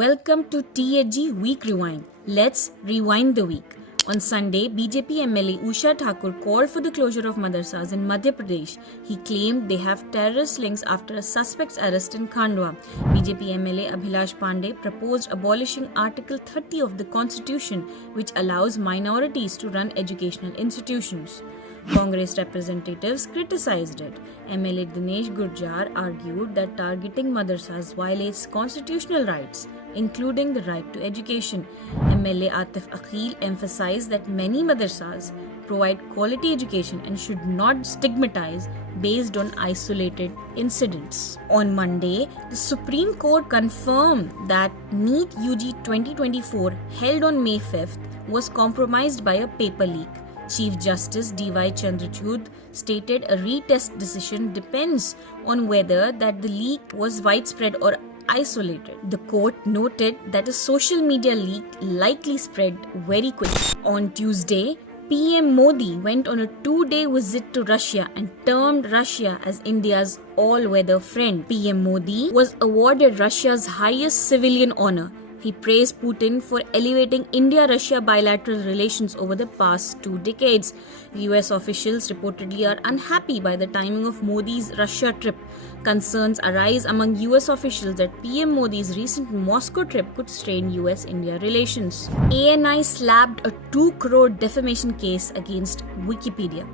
Welcome to THG Week Rewind. Let's rewind the week. On Sunday, BJP MLA Usha Thakur called for the closure of madrasas in Madhya Pradesh. He claimed they have terrorist links after a suspect's arrest in Khandwa. BJP MLA Abhilash Pandey proposed abolishing Article 30 of the Constitution, which allows minorities to run educational institutions. Congress representatives criticized it. MLA Dinesh Gurjar argued that targeting madrasas violates constitutional rights, including the right to education. MLA Atif Akhil emphasized that many madrasas provide quality education and should not stigmatize based on isolated incidents. On Monday, the Supreme Court confirmed that NEET UG 2024 held on May 5th was compromised by a paper leak. Chief Justice D.Y. Chandrachud stated a retest decision depends on whether that the leak was widespread or isolated. The court noted that a social media leak likely spread very quickly. On Tuesday, PM Modi went on a 2-day visit to Russia and termed Russia as India's all-weather friend. PM Modi was awarded Russia's highest civilian honor. He praised Putin for elevating India-Russia bilateral relations over the past 2 decades. US officials reportedly are unhappy by the timing of Modi's Russia trip. Concerns arise among US officials that PM Modi's recent Moscow trip could strain US-India relations. ANI slapped a 2 crore defamation case against Wikipedia.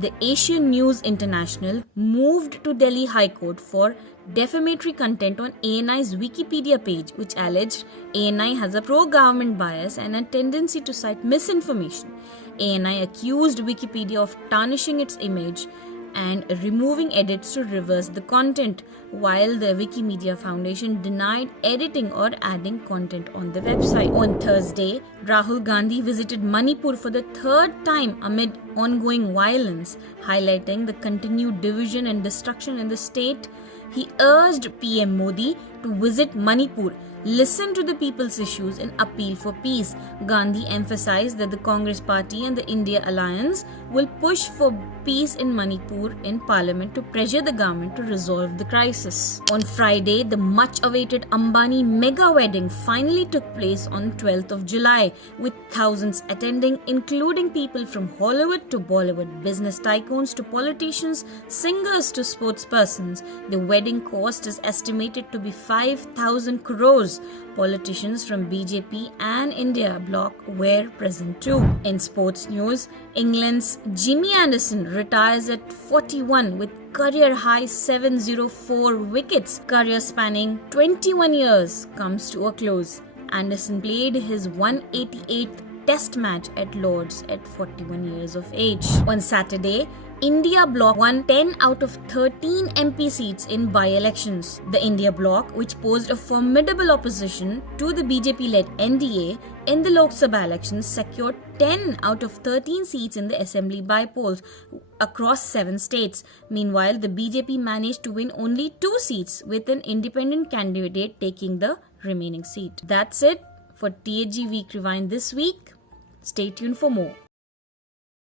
The Asian News International moved to Delhi High Court for defamatory content on ANI's Wikipedia page, which alleged ANI has a pro-government bias and a tendency to cite misinformation. ANI accused Wikipedia of tarnishing its image and removing edits to reverse the content, while the Wikimedia Foundation denied editing or adding content on the website. On Thursday, Rahul Gandhi visited Manipur for the 3rd time amid ongoing violence, highlighting the continued division and destruction in the state. He urged PM Modi to visit Manipur, listen to the people's issues and appeal for peace. Gandhi emphasized that the Congress Party and the India Alliance will push for peace in Manipur in Parliament to pressure the government to resolve the crisis. On Friday, the much-awaited Ambani mega wedding finally took place on 12th of July, with thousands attending, including people from Hollywood to Bollywood, business tycoons to politicians, singers to sportspersons. The wedding cost is estimated to be 5,000 crores. Politicians from BJP and India bloc were present too. In sports news, England's Jimmy Anderson retires at 41 with career-high 704 wickets. Career spanning 21 years comes to a close. Anderson played his 188th Test match at Lord's at 41 years of age. On Saturday, India bloc won 10 out of 13 MP seats in by-elections. The India bloc, which posed a formidable opposition to the BJP-led NDA in the Lok Sabha elections, secured 10 out of 13 seats in the assembly by-polls across 7 states. Meanwhile, the BJP managed to win only 2 seats, with an independent candidate taking the remaining seat. That's it for THG Week Rewind this week. Stay tuned for more.